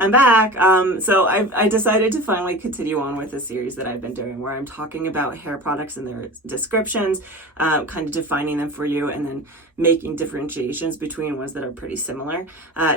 I'm back. I decided to finally continue on with a series that I've been doing where I'm talking about hair products and their descriptions, kind of defining them for you and then making differentiations between ones that are pretty similar.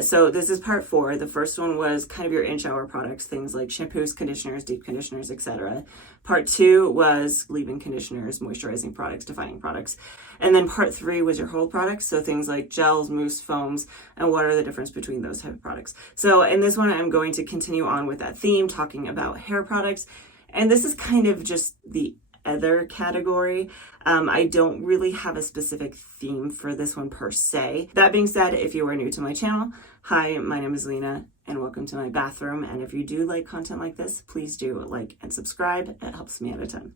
So this is part 4. The first one was kind of your in-shower products, things like shampoos, conditioners, deep conditioners, etc. Part 2 was leave-in conditioners, moisturizing products, defining products. And then part 3 was your whole products, so things like gels, mousse, foams, and what are the difference between those type of products. So in this one, I'm going to continue on with that theme, talking about hair products. And this is kind of just the other category. I don't really have a specific theme for this one per se. That being said, if you are new to my channel, hi, my name is Lena, and welcome to my bathroom. And if you do like content like this, please do like and subscribe. It helps me out a ton.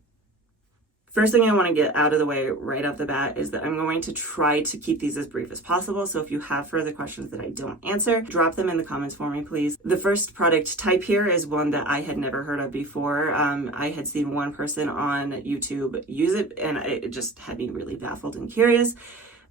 First thing I want to get out of the way right off the bat is that I'm going to try to keep these as brief as possible. So if you have further questions that I don't answer, drop them in the comments for me, please. The first product type here is one that I had never heard of before. I had seen one person on YouTube use it, and it just had me really baffled and curious,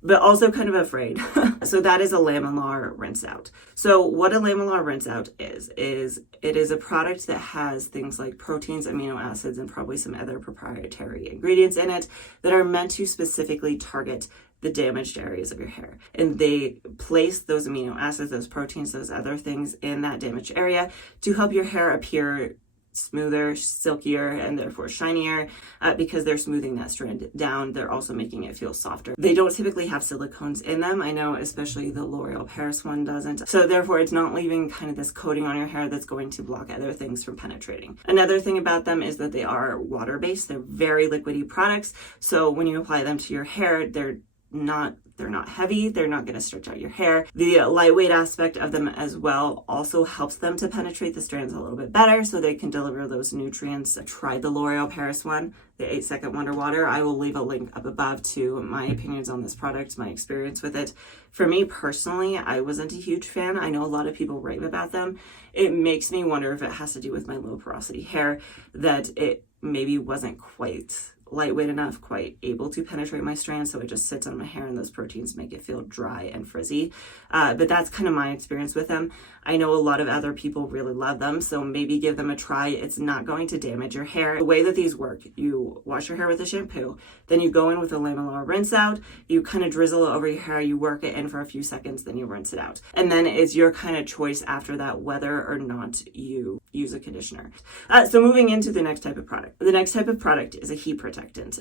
but also kind of afraid. So that is a Lamellar rinse out. So what a Lamellar rinse out is it is a product that has things like proteins, amino acids, and probably some other proprietary ingredients in it that are meant to specifically target the damaged areas of your hair. And they place those amino acids, those proteins, those other things in that damaged area to help your hair appear smoother, silkier, and therefore shinier because they're smoothing that strand down. They're also making it feel softer. They don't typically have silicones in them. I know especially the L'Oreal Paris one doesn't. So therefore it's not leaving kind of this coating on your hair that's going to block other things from penetrating. Another thing about them is that they are water-based. They're very liquidy products. So when you apply them to your hair, they're not heavy. They're not going to stretch out your hair. The lightweight aspect of them as well also helps them to penetrate the strands a little bit better so they can deliver those nutrients. I tried the L'Oreal Paris one, the 8-second Wonder Water. I will leave a link up above to my opinions on this product, my experience with it. For me personally, I wasn't a huge fan. I know a lot of people rave about them. It makes me wonder if it has to do with my low porosity hair, that it maybe wasn't quite lightweight enough, quite able to penetrate my strands, so it just sits on my hair and those proteins make it feel dry and frizzy. But that's kind of my experience with them. I know a lot of other people really love them, so maybe give them a try. It's not going to damage your hair. The way that these work, you wash your hair with a shampoo, then you go in with a Lamellar rinse out, you kind of drizzle it over your hair, you work it in for a few seconds, then you rinse it out. And then it's your kind of choice after that whether or not you use a conditioner. So moving into the next type of product. The next type of product is a heat protectant.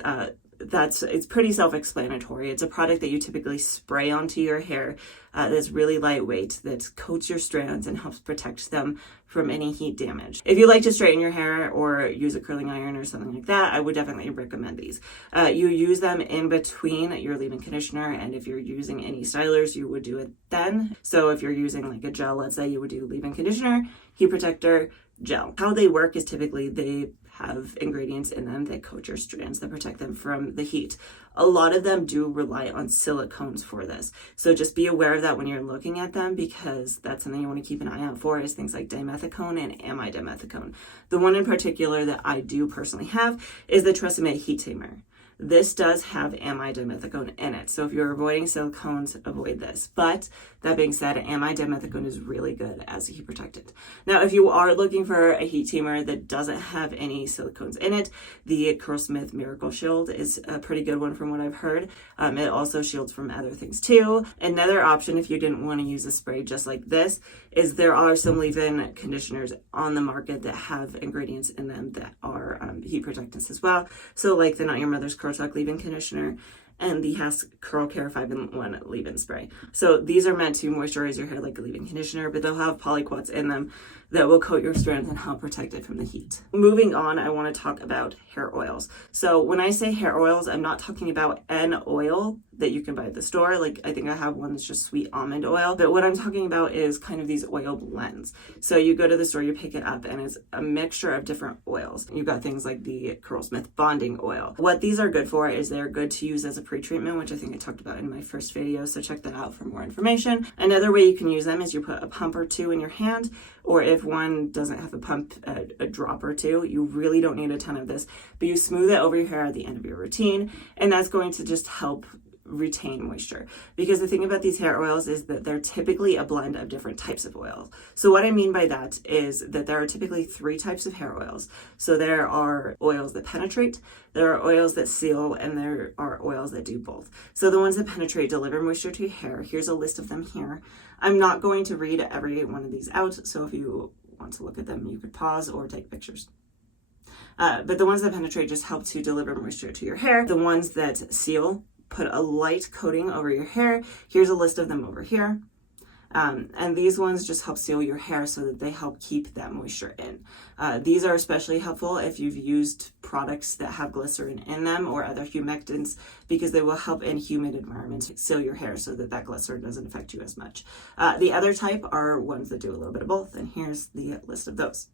It's pretty self-explanatory. It's a product that you typically spray onto your hair that's really lightweight, that coats your strands and helps protect them from any heat damage. If you like to straighten your hair or use a curling iron or something like that, I would definitely recommend these. You use them in between your leave-in conditioner, and if you're using any stylers, you would do it then. So if you're using like a gel, let's say, you would do leave-in conditioner, heat protector, gel. How they work is typically they have ingredients in them that coat your strands, that protect them from the heat. A lot of them do rely on silicones for this. So just be aware of that when you're looking at them, because that's something you want to keep an eye out for, is things like dimethicone and amidimethicone. The one in particular that I do personally have is the Tresemme Heat Tamer. This does have amidimethicone in it. So if you're avoiding silicones, avoid this. But that being said, amidimethicone is really good as a heat protectant. Now, if you are looking for a heat tamer that doesn't have any silicones in it, the Curlsmith Miracle Shield is a pretty good one from what I've heard. It also shields from other things too. Another option, if you didn't want to use a spray just like this, is there are some leave-in conditioners on the market that have ingredients in them that are heat protectants as well. So like the Not Your Mother's Curl Tuck leave-in conditioner and the Hask Curl Care 5-in-1 leave-in spray. So these are meant to moisturize your hair like a leave-in conditioner, but they'll have polyquats in them that will coat your strands and help protect it from the heat. Moving on, I want to talk about hair oils. So when I say hair oils, I'm not talking about an oil that you can buy at the store. Like I think I have one that's just sweet almond oil, but what I'm talking about is kind of these oil blends. So you go to the store, you pick it up, and it's a mixture of different oils. You've got things like the Curlsmith bonding oil. What these are good for is they're good to use as a pre-treatment, which I think I talked about in my first video, so check that out for more information. Another way you can use them is you put a pump or two in your hand, or if one doesn't have a pump, a drop or two. You really don't need a ton of this, but you smooth it over your hair at the end of your routine, and that's going to just help retain moisture. Because the thing about these hair oils is that they're typically a blend of different types of oils. So what I mean by that is that there are typically 3 types of hair oils. So there are oils that penetrate, there are oils that seal, and there are oils that do both. So the ones that penetrate deliver moisture to your hair. Here's a list of them here. I'm not going to read every one of these out, so if you want to look at them, you could pause or take pictures. But the ones that penetrate just help to deliver moisture to your hair. The ones that seal put a light coating over your hair. Here's a list of them over here. And these ones just help seal your hair so that they help keep that moisture in. These are especially helpful if you've used products that have glycerin in them or other humectants, because they will help in humid environments seal your hair so that that glycerin doesn't affect you as much. The other type are ones that do a little bit of both, and here's the list of those.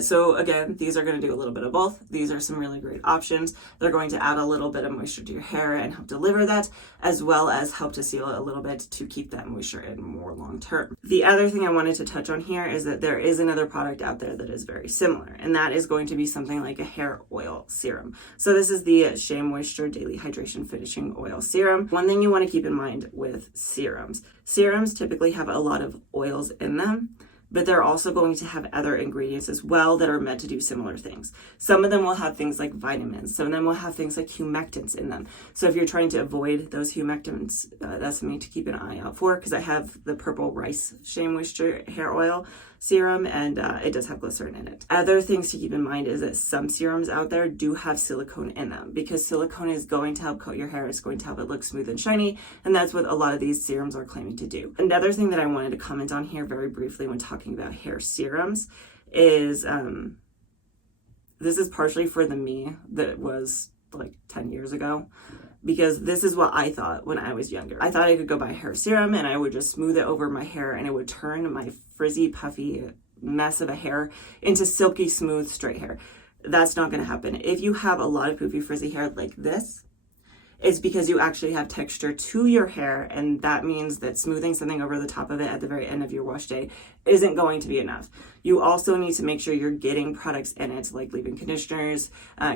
So again, these are going to do a little bit of both. These are some really great options. They're going to add a little bit of moisture to your hair and help deliver that, as well as help to seal it a little bit to keep that moisture in more long term. The other thing I wanted to touch on here is that there is another product out there that is very similar, and that is going to be something like a hair oil serum. So this is the Shea Moisture Daily Hydration Finishing Oil Serum. One thing you want to keep in mind with serums typically have a lot of oils in them, but they're also going to have other ingredients as well that are meant to do similar things. Some of them will have things like vitamins. Some of them will have things like humectants in them. So if you're trying to avoid those humectants, that's something to keep an eye out for, because I have the Purple Rice Shea Moisture Hair Oil Serum, and it does have glycerin in it. Other things to keep in mind is that some serums out there do have silicone in them, because silicone is going to help coat your hair. It's going to help it look smooth and shiny, and that's what a lot of these serums are claiming to do. Another thing that I wanted to comment on here very briefly when talking about hair serums is this is partially for the me that was like 10 years ago, because this is what I thought when I was younger. I thought I could go buy a hair serum and I would just smooth it over my hair and it would turn my frizzy, puffy mess of a hair into silky, smooth, straight hair. That's not going to happen. If you have a lot of poofy, frizzy hair like this, it's because you actually have texture to your hair, and that means that smoothing something over the top of it at the very end of your wash day isn't going to be enough. You also need to make sure you're getting products in it, like leave-in conditioners,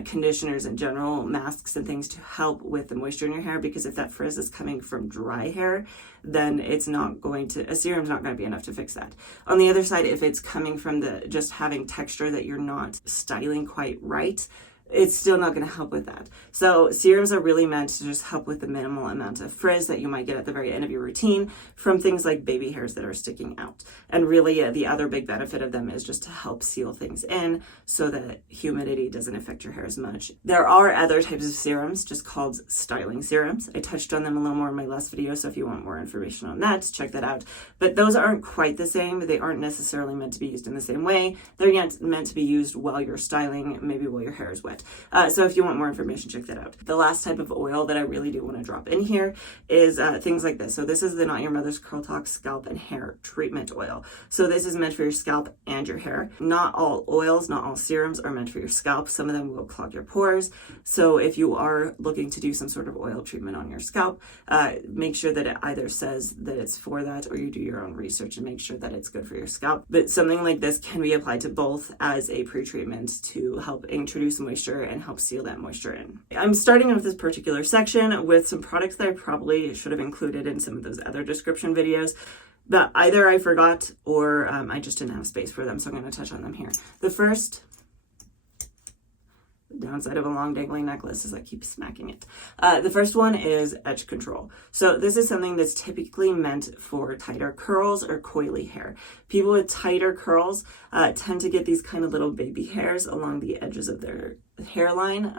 conditioners in general, masks and things to help with the moisture in your hair, because if that frizz is coming from dry hair, then it's not going to, a serum's not going to be enough to fix that. On the other side, if it's coming from the just having texture that you're not styling quite right, it's still not going to help with that. So serums are really meant to just help with the minimal amount of frizz that you might get at the very end of your routine from things like baby hairs that are sticking out. And really the other big benefit of them is just to help seal things in so that humidity doesn't affect your hair as much. There are other types of serums just called styling serums. I touched on them a little more in my last video, so if you want more information on that, check that out. But those aren't quite the same. They aren't necessarily meant to be used in the same way. They're meant to be used while you're styling, maybe while your hair is wet. So if you want more information, check that out. The last type of oil that I really do want to drop in here is things like this. So this is the Not Your Mother's Curl Talk Scalp and Hair Treatment Oil. So this is meant for your scalp and your hair. Not all oils, not all serums are meant for your scalp. Some of them will clog your pores. So if you are looking to do some sort of oil treatment on your scalp, make sure that it either says that it's for that, or you do your own research and make sure that it's good for your scalp. But something like this can be applied to both as a pre-treatment to help introduce moisture and help seal that moisture in. I'm starting with this particular section with some products that I probably should have included in some of those other description videos, but either I forgot or I just didn't have space for them, so I'm going to touch on them here. The first downside of a long dangling necklace is I keep smacking it. The first one is edge control. So this is something that's typically meant for tighter curls or coily hair. People with tighter curls tend to get these kind of little baby hairs along the edges of their hairline,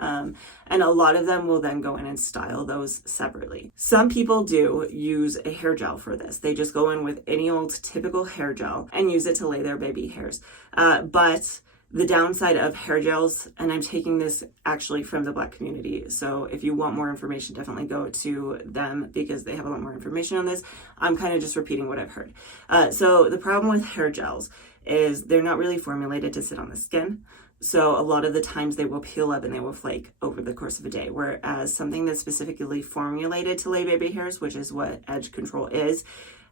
and a lot of them will then go in and style those separately. Some people do use a hair gel for this. They just go in with any old typical hair gel and use it to lay their baby hairs. But the downside of hair gels, and I'm taking this actually from the Black community, so if you want more information, definitely go to them because they have a lot more information on this. I'm kind of just repeating what I've heard. So the problem with hair gels is they're not really formulated to sit on the skin. So a lot of the times they will peel up and they will flake over the course of a day, whereas something that's specifically formulated to lay baby hairs, which is what edge control is,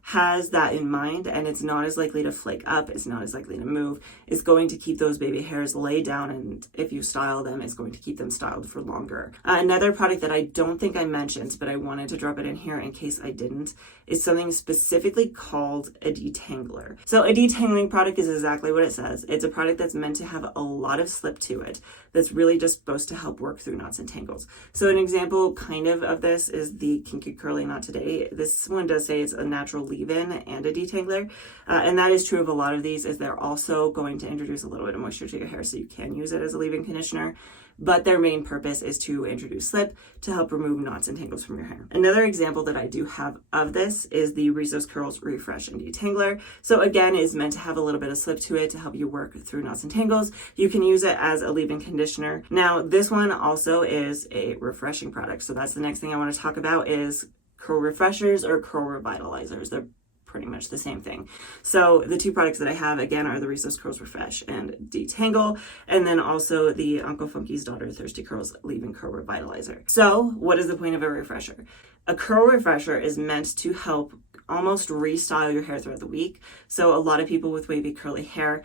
has that in mind, and it's not as likely to flake up, it's not as likely to move. It's going to keep those baby hairs laid down, and if you style them, it's going to keep them styled for longer. Another product that I don't think I mentioned, but I wanted to drop it in here in case I didn't, is something specifically called a detangler. So a detangling product is exactly what it says. It's a product that's meant to have a lot of slip to it, that's really just supposed to help work through knots and tangles. So an example kind of this is the Kinky Curly Knot Today. This one does say it's a natural leave-in and a detangler, and that is true of a lot of these, is they're also going to introduce a little bit of moisture to your hair, so you can use it as a leave-in conditioner, but their main purpose is to introduce slip to help remove knots and tangles from your hair. Another example that I do have of this is the Rizos Curls Refresh and Detangler. So again, is meant to have a little bit of slip to it to help you work through knots and tangles. You can use it as a leave-in conditioner. Now, this one also is a refreshing product. So that's the next thing I want to talk about is curl refreshers or curl revitalizers. They're pretty much the same thing. So the two products that I have again are the Rizos Curls Refresh and Detangle, and then also the Uncle Funky's Daughter Thirsty Curls Leave-In Curl Revitalizer. So what is the point of a refresher? A curl refresher is meant to help almost restyle your hair throughout the week. So a lot of people with wavy curly hair,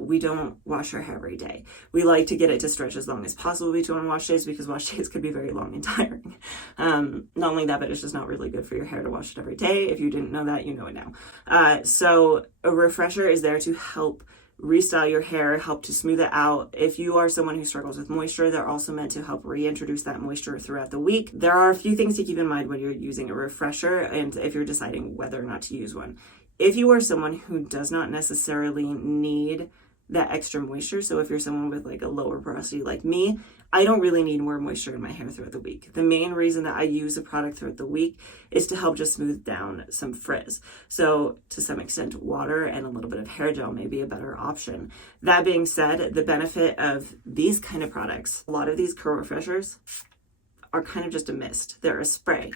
we don't wash our hair every day. We like to get it to stretch as long as possible between wash days, because wash days can be very long and tiring. Not only that, but it's just not really good for your hair to wash it every day. If you didn't know that, you know it now. So a refresher is there to help restyle your hair, help to smooth it out. If you are someone who struggles with moisture, they're also meant to help reintroduce that moisture throughout the week. There are a few things to keep in mind when you're using a refresher and if you're deciding whether or not to use one. If you are someone who does not necessarily need that extra moisture, so if you're someone with like a lower porosity like me, I don't really need more moisture in my hair throughout the week. The main reason that I use a product throughout the week is to help just smooth down some frizz. So to some extent, water and a little bit of hair gel may be a better option. That being said, the benefit of these kind of products, a lot of these curl refreshers are kind of just a mist. They're a spray.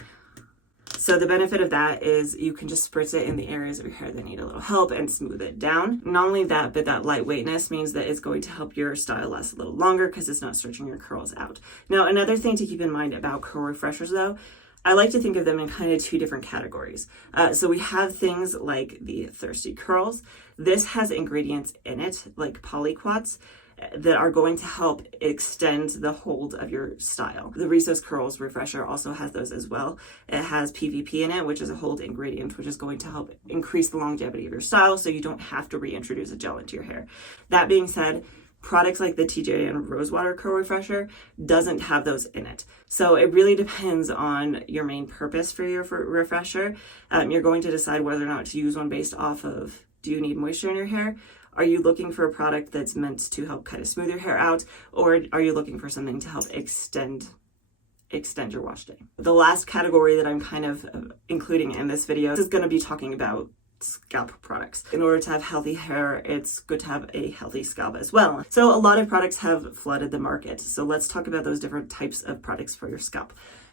So the benefit of that is you can just spritz it in the areas of your hair that need a little help and smooth it down. Not only that, but that lightweightness means that it's going to help your style last a little longer because it's not stretching your curls out. Now, another thing to keep in mind about curl refreshers though, I like to think of them in kind of two different categories. So we have things like the Thirsty Curls. This has ingredients in it like polyquats that are going to help extend the hold of your style. The Rizos Curls Refresher also has those as well. It has PVP in it, which is a hold ingredient, which is going to help increase the longevity of your style so you don't have to reintroduce a gel into your hair. That being said, products like the TJ and Rosewater Curl Refresher doesn't have those in it. So it really depends on your main purpose for your refresher. You're going to decide whether or not to use one based off of, do you need moisture in your hair? Are you looking for a product that's meant to help kind of smooth your hair out? Or are you looking for something to help extend your wash day? The last category that I'm kind of including in this video is going to be talking about scalp products. In order to have healthy hair, it's good to have a healthy scalp as well. So a lot of products have flooded the market. So let's talk about those different types of products for your scalp.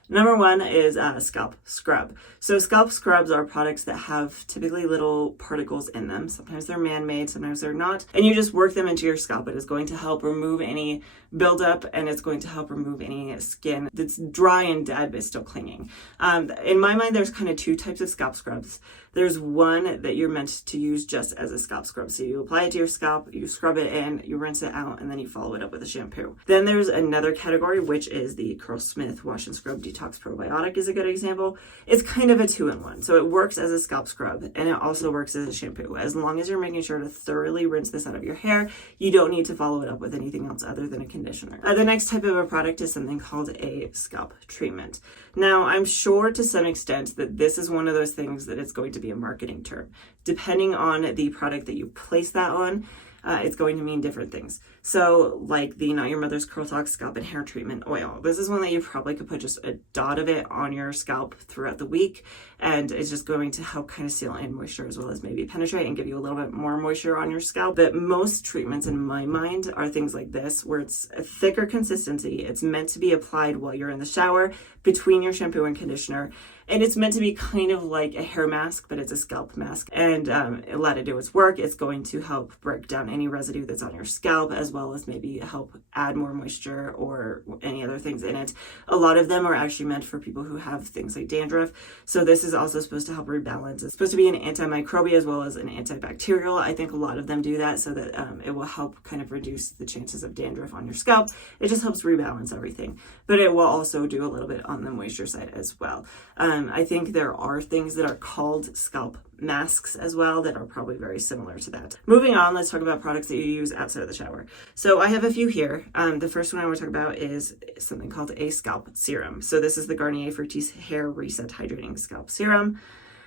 Number one is scalp scrub. So scalp scrubs are products that have typically little particles in them. Sometimes they're man-made, sometimes they're not. And you just work them into your scalp. It is going to help remove any buildup and it's going to help remove any skin that's dry and dead but still clinging. In my mind, there's kind of two types of scalp scrubs. There's one that you're meant to use just as a scalp scrub. So you apply it to your scalp, you scrub it in, you rinse it out, and then you follow it up with a shampoo. Then there's another category, which is the Curlsmith Wash and Scrub Detox Probiotic is a good example. It's kind of a two-in-one. So it works as a scalp scrub and it also works as a shampoo. As long as you're making sure to thoroughly rinse this out of your hair, you don't need to follow it up with anything else other than a conditioner. The next type of a product is something called a scalp treatment. Now, I'm sure to some extent that this is one of those things that it's going to be a marketing term. Depending on the product that you place that on, it's going to mean different things. So like the Not Your Mother's Curl Talk Scalp and Hair Treatment Oil. This is one that you probably could put just a dot of it on your scalp throughout the week. And it's just going to help kind of seal in moisture as well as maybe penetrate and give you a little bit more moisture on your scalp. But most treatments in my mind are things like this, where it's a thicker consistency. It's meant to be applied while you're in the shower, between your shampoo and conditioner. And it's meant to be kind of like a hair mask, but it's a scalp mask. And it let it do its work. It's going to help break down any residue that's on your scalp, as well as maybe help add more moisture or any other things in it. A lot of them are actually meant for people who have things like dandruff. So this is also supposed to help rebalance. It's supposed to be an antimicrobial as well as an antibacterial. I think a lot of them do that so that it will help kind of reduce the chances of dandruff on your scalp. It just helps rebalance everything, but it will also do a little bit on the moisture side as well. I think there are things that are called scalp masks as well that are probably very similar to that. Moving on, let's talk about products that you use outside of the shower. So I have a few here. The first one I want to talk about is something called a scalp serum. So this is the Garnier Fructis Hair Reset Hydrating Scalp Serum.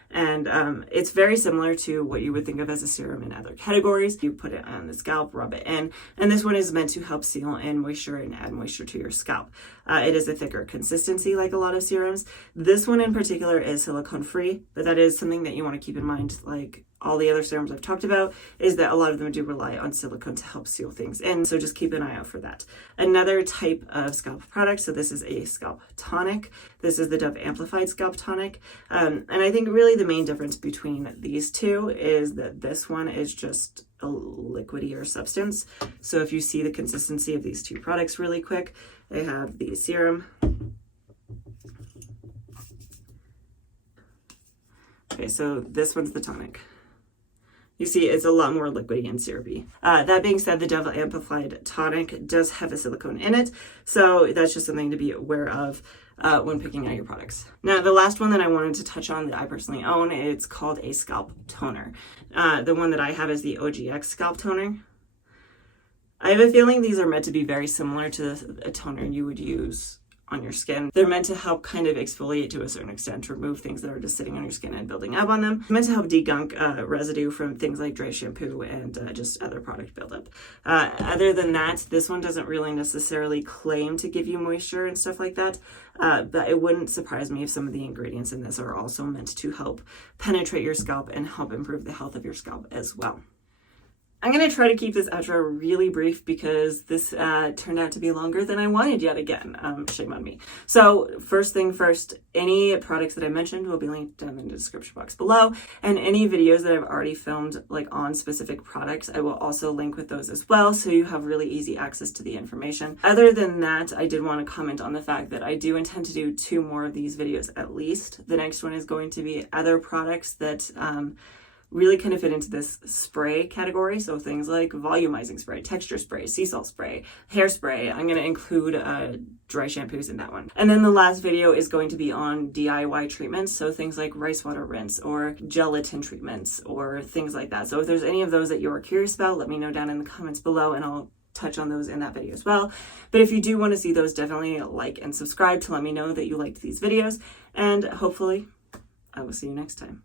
And it's very similar to what you would think of as a serum in other categories. You put it on the scalp, rub it in, and this one is meant to help seal in moisture and add moisture to your scalp. It is a thicker consistency like a lot of serums. This one in particular is silicone free, but that is something that you want to keep in mind, like all the other serums I've talked about, is that a lot of them do rely on silicone to help seal things in, so just keep an eye out for that. Another type of scalp product, so this is a scalp tonic. This is the Dove Amplified Scalp Tonic, and I think really the main difference between these two is that this one is just a liquidier substance. So if you see the consistency of these two products really quick, they have the serum. Okay, so this one's the tonic. You see, it's a lot more liquidy and syrupy. That being said, the Dove Amplified Tonic does have a silicone in it, so that's just something to be aware of when picking out your products. Now, the last one that I wanted to touch on that I personally own, it's called a scalp toner. The one that I have is the OGX scalp toner. I have a feeling these are meant to be very similar to a toner you would use on your skin. They're meant to help kind of exfoliate to a certain extent, remove things that are just sitting on your skin and building up on them. It's meant to help degunk residue from things like dry shampoo and just other product buildup. Other than that, this one doesn't really necessarily claim to give you moisture and stuff like that, but it wouldn't surprise me if some of the ingredients in this are also meant to help penetrate your scalp and help improve the health of your scalp as well. I'm going to try to keep this outro really brief because this turned out to be longer than I wanted yet again. Shame on me. So first thing first, any products that I mentioned will be linked down in the description box below, and any videos that I've already filmed like on specific products, I will also link with those as well, so you have really easy access to the information. Other than that, I did want to comment on the fact that I do intend to do 2 more of these videos at least. The next one is going to be other products that really kind of fit into this spray category. So things like volumizing spray, texture spray, sea salt spray, hairspray. I'm going to include dry shampoos in that one. And then the last video is going to be on DIY treatments. So things like rice water rinse or gelatin treatments or things like that. So if there's any of those that you're curious about, let me know down in the comments below and I'll touch on those in that video as well. But if you do want to see those, definitely like and subscribe to let me know that you liked these videos. And hopefully I will see you next time.